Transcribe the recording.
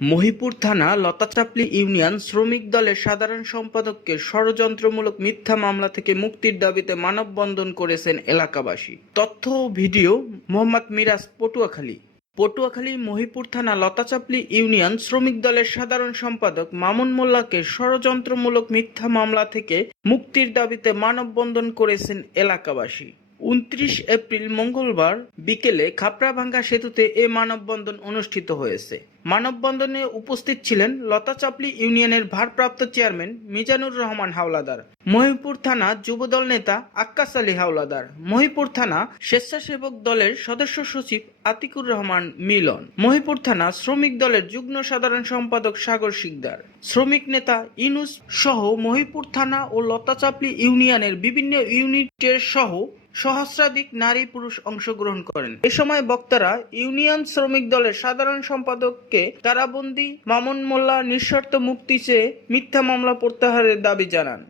মহিপুর থানা লতাচাপলি ইউনিয়ন, শ্রমিক দলের সাধারণ সম্পাদককে ষড়যন্ত্রমূলক মিথ্যা মামলা থেকে মুক্তির দাবিতে মানববন্ধন করেছেন এলাকাবাসী। তথ্য ও ভিডিও, মোহাম্মদ মিরাজ, পটুয়াখালী। পটুয়াখালী, মহিপুর থানা লতাচাপলি ইউনিয়ন, শ্রমিক দলের সাধারণ সম্পাদক মামুন মোল্লাকে ষড়যন্ত্রমূলক মিথ্যা মামলা থেকে মুক্তির দাবিতে মানববন্ধন করেছেন এলাকাবাসী। উনত্রিশ এপ্রিল মঙ্গলবার বিকেলে খাপড়াভাঙ্গা সেতুতে এ মানববন্ধন অনুষ্ঠিত হয়েছে। মানববন্ধনে উপস্থিত ছিলেন লতাচাপলি ইউনিয়নের ভারপ্রাপ্ত চেয়ারম্যান মিজানুর রহমান হাওলাদার মহিপুর থানা যুবদল নেতা আক্কাস আলী হাওলাদার মহিপুর থানা স্বেচ্ছাসেবক দলের সদস্য সচিব আতিকুর রহমান মিলন মহিপুর থানা শ্রমিক দলের যুগ্ম সাধারণ সম্পাদক সাগর শিকদার, শ্রমিক নেতা ইনুস সহ মহিপুর থানা ও লতাচাপলি ইউনিয়নের বিভিন্ন ইউনিটের সহ সহস্রাধিক নারী পুরুষ অংশগ্রহণ করেন। এ সময় বক্তারা ইউনিয়ন শ্রমিক দলের সাধারণ সম্পাদককে কারাবন্দী মামুন মোল্লা নিঃশর্ত মুক্তি চেয়ে মিথ্যা মামলা প্রত্যাহারের দাবি জানান।